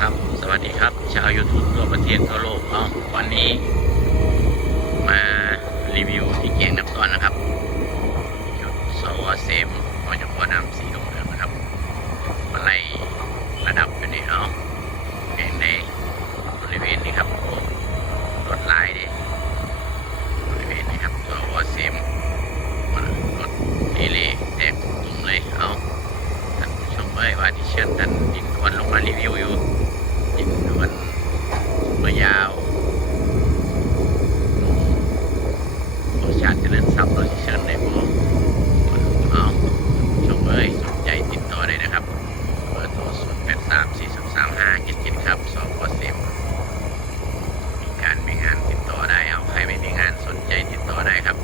ครับ สวัสดีครับชาวยูทั่วประเทศทั่วโลกเนาะวันนี้มารีวิวที่เกียงน้ำตอนนะครับจุดสวเซมหอจะกรวน้ำสีดงเหลืองนะครับมาไล่ระดับอยู่นี่เนาะเกีงในบริเวณนี้ครับรถลายดิบริเวณนี้ครับสวเซมมารถเอเล่แตกตุ่มเลยเอาท่านผู้ชมเอ้ยว่าที่เชิญท่านอีกวันลงมารีวิวอยู่ โอชาติเจริญทรัพย์โลเคชั่นในบ่อ้าชมเอ้ยสนใจติดต่อได้นะครับเบอร์โทรศูนย์แปดสามสี่สามสามห้าจ็ดเจ็ดครับสองพอสิบมีการมีงานติดต่อได้เอาใครไม่มีงานสนใจติดต่อได้ครับ